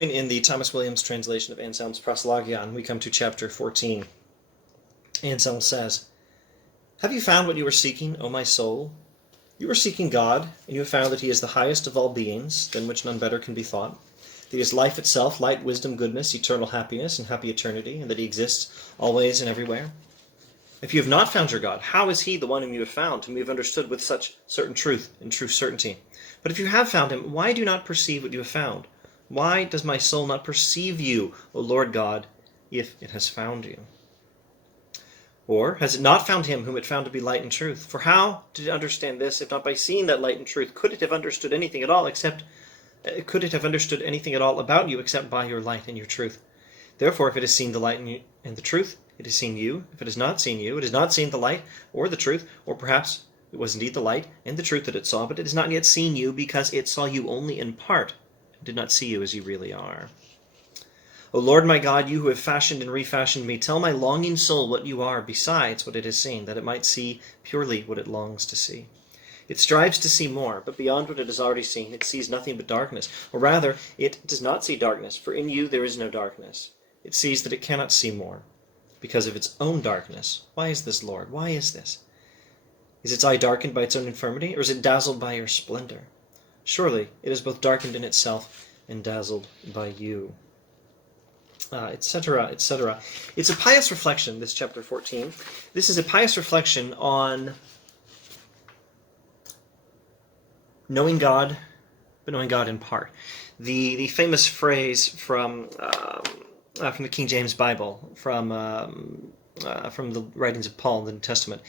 In the Thomas Williams translation of Anselm's Proslogion, we come to chapter 14. Anselm says, "Have you found what you were seeking, O my soul? You were seeking God, and you have found that he is the highest of all beings, than which none better can be thought, that he is life itself, light, wisdom, goodness, eternal happiness, and happy eternity, and that he exists always and everywhere. If you have not found your God, how is he the one whom you have found, whom you have understood with such certain truth and true certainty? But if you have found him, why do you not perceive what you have found? Why does my soul not perceive you, O Lord God, if it has found you? Or has it not found him whom it found to be light and truth? For how did it understand this, if not by seeing that light and truth? Could it have understood anything at all about you except by your light and your truth? Therefore, if it has seen the light and the truth, it has seen you. If it has not seen you, it has not seen the light or the truth, or perhaps it was indeed the light and the truth that it saw, but it has not yet seen you because it saw you only in part, did not see you as you really are. O Lord my God, you who have fashioned and refashioned me, tell my longing soul what you are besides what it has seen, that it might see purely what it longs to see. It strives to see more, but beyond what it has already seen, it sees nothing but darkness. Or rather, it does not see darkness, for in you there is no darkness. It sees that it cannot see more, because of its own darkness. Why is this, Lord? Why is this? Is its eye darkened by its own infirmity, or is it dazzled by your splendor? Surely it is both darkened in itself and dazzled by you." Etc., etc. It's a pious reflection, this chapter 14. This is a pious reflection on knowing God, but knowing God in part. The famous phrase from the King James Bible, from the writings of Paul in the New Testament,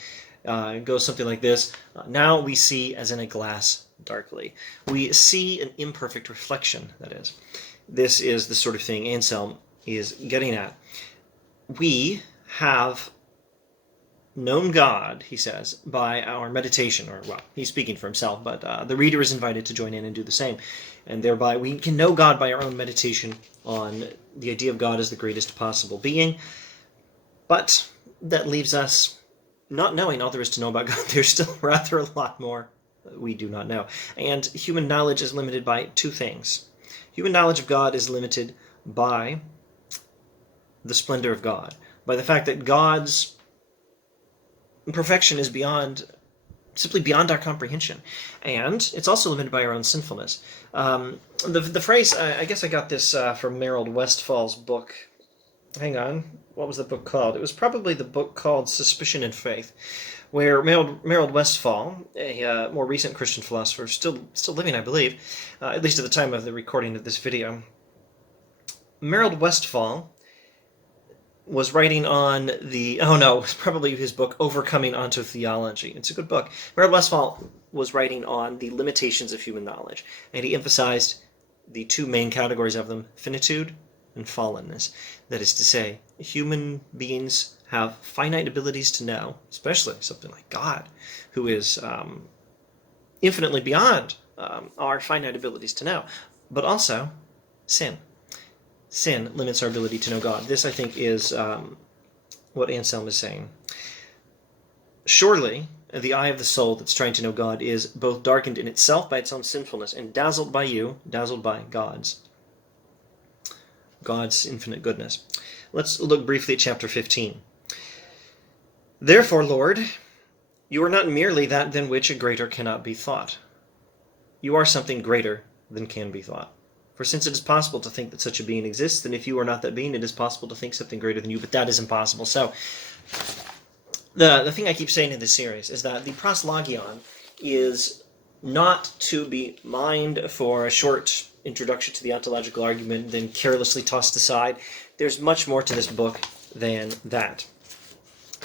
it goes something like this: "Now we see as in a glass darkly." We see an imperfect reflection, that is. This is the sort of thing Anselm is getting at. We have known God, he says, by our meditation, or, well, he's speaking for himself, but the reader is invited to join in and do the same. And thereby we can know God by our own meditation on the idea of God as the greatest possible being. But that leaves us not knowing all there is to know about God. There's still rather a lot more we do not know. And human knowledge is limited by two things. Human knowledge of God is limited by the splendor of God, by the fact that God's perfection is simply beyond our comprehension. And it's also limited by our own sinfulness. The phrase, I guess I got this from Merrill Westfall's book. Hang on, what was the book called? It was probably the book called Suspicion and Faith, where Merrill Westfall, a more recent Christian philosopher, still living, I believe, at least at the time of the recording of this video, Merrill Westfall was writing on it was probably his book, Overcoming Ontotheology. It's a good book. Merrill Westfall was writing on the limitations of human knowledge, and he emphasized the two main categories of them: finitude and fallenness. That is to say, human beings have finite abilities to know, especially something like God, who is infinitely beyond our finite abilities to know, but also sin. Sin limits our ability to know God. This, I think, is what Anselm is saying. Surely, the eye of the soul that's trying to know God is both darkened in itself by its own sinfulness and dazzled by God's infinite goodness. Let's look briefly at chapter 15. "Therefore, Lord, you are not merely that than which a greater cannot be thought. You are something greater than can be thought. For since it is possible to think that such a being exists, then if you are not that being, it is possible to think something greater than you, but that is impossible." So, the thing I keep saying in this series is that the Proslogion is not to be mined for a short introduction to the ontological argument, then carelessly tossed aside. There's much more to this book than that.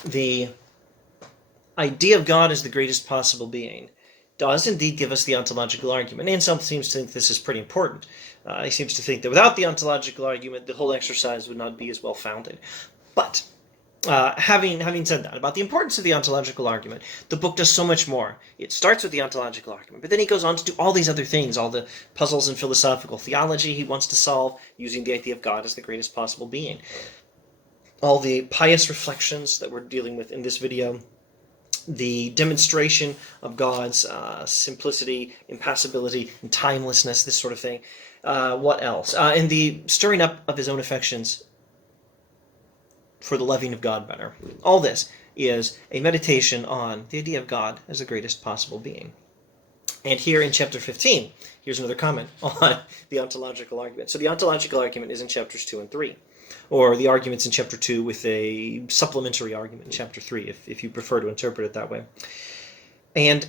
The idea of God as the greatest possible being does indeed give us the ontological argument. Anselm seems to think this is pretty important. He seems to think that without the ontological argument, the whole exercise would not be as well founded. But having said that, about the importance of the ontological argument, the book does so much more. It starts with the ontological argument, but then he goes on to do all these other things, all the puzzles in philosophical theology he wants to solve using the idea of God as the greatest possible being. All the pious reflections that we're dealing with in this video, the demonstration of God's simplicity, impassibility, and timelessness, this sort of thing. What else? In the stirring up of his own affections for the loving of God better. All this is a meditation on the idea of God as the greatest possible being. And here in chapter 15, here's another comment on the ontological argument. So the ontological argument is in chapters 2 and 3, or the argument's in chapter 2 with a supplementary argument in chapter 3, if you prefer to interpret it that way. And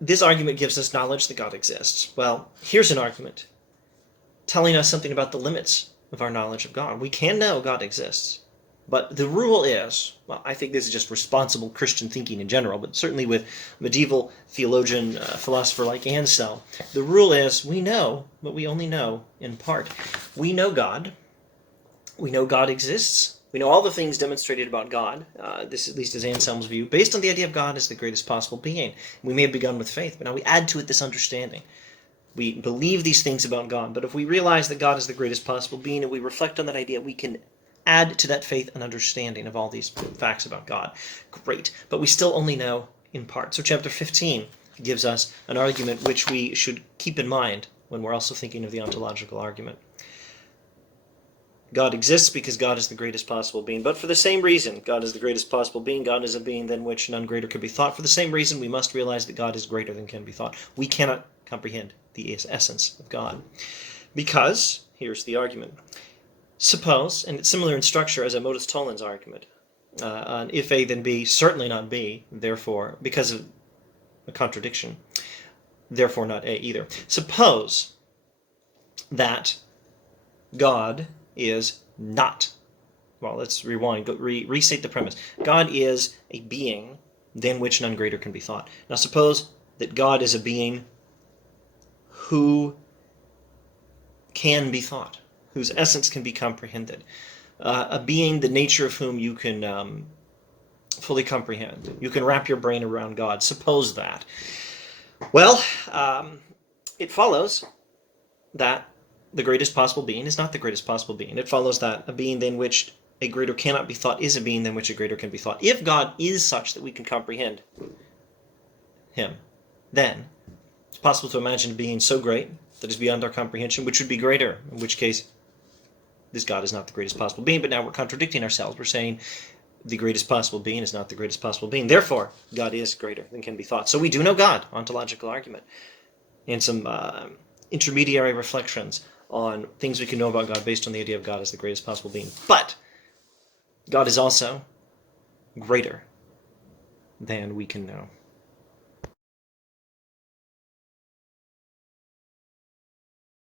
this argument gives us knowledge that God exists. Well, here's an argument telling us something about the limits of our knowledge of God. We can know God exists. But the rule is, well, I think this is just responsible Christian thinking in general, but certainly with medieval theologian, philosopher like Anselm, the rule is we know, but we only know in part. We know God. We know God exists. We know all the things demonstrated about God, this at least is Anselm's view, based on the idea of God as the greatest possible being. We may have begun with faith, but now we add to it this understanding. We believe these things about God, but if we realize that God is the greatest possible being and we reflect on that idea, we can add to that faith an understanding of all these facts about God. Great. But we still only know in part. So chapter 15 gives us an argument which we should keep in mind when we're also thinking of the ontological argument. God exists because God is the greatest possible being. But for the same reason, God is the greatest possible being. God is a being than which none greater could be thought. For the same reason, we must realize that God is greater than can be thought. We cannot comprehend the essence of God. Because, here's the argument, suppose, and it's similar in structure as a modus tollens argument, on if A then B, certainly not B, therefore, because of a contradiction, therefore not A either. Suppose that God is not, well, let's rewind, restate the premise. God is a being than which none greater can be thought. Now suppose that God is a being who can be thought, whose essence can be comprehended, a being the nature of whom you can fully comprehend. You can wrap your brain around God. Suppose that. Well, it follows that the greatest possible being is not the greatest possible being. It follows that a being than which a greater cannot be thought is a being than which a greater can be thought. If God is such that we can comprehend him, then it's possible to imagine a being so great that is beyond our comprehension, which would be greater, in which case this God is not the greatest possible being. But now we're contradicting ourselves. We're saying the greatest possible being is not the greatest possible being. Therefore, God is greater than can be thought. So we do know God, ontological argument, and some intermediary reflections on things we can know about God based on the idea of God as the greatest possible being. But God is also greater than we can know.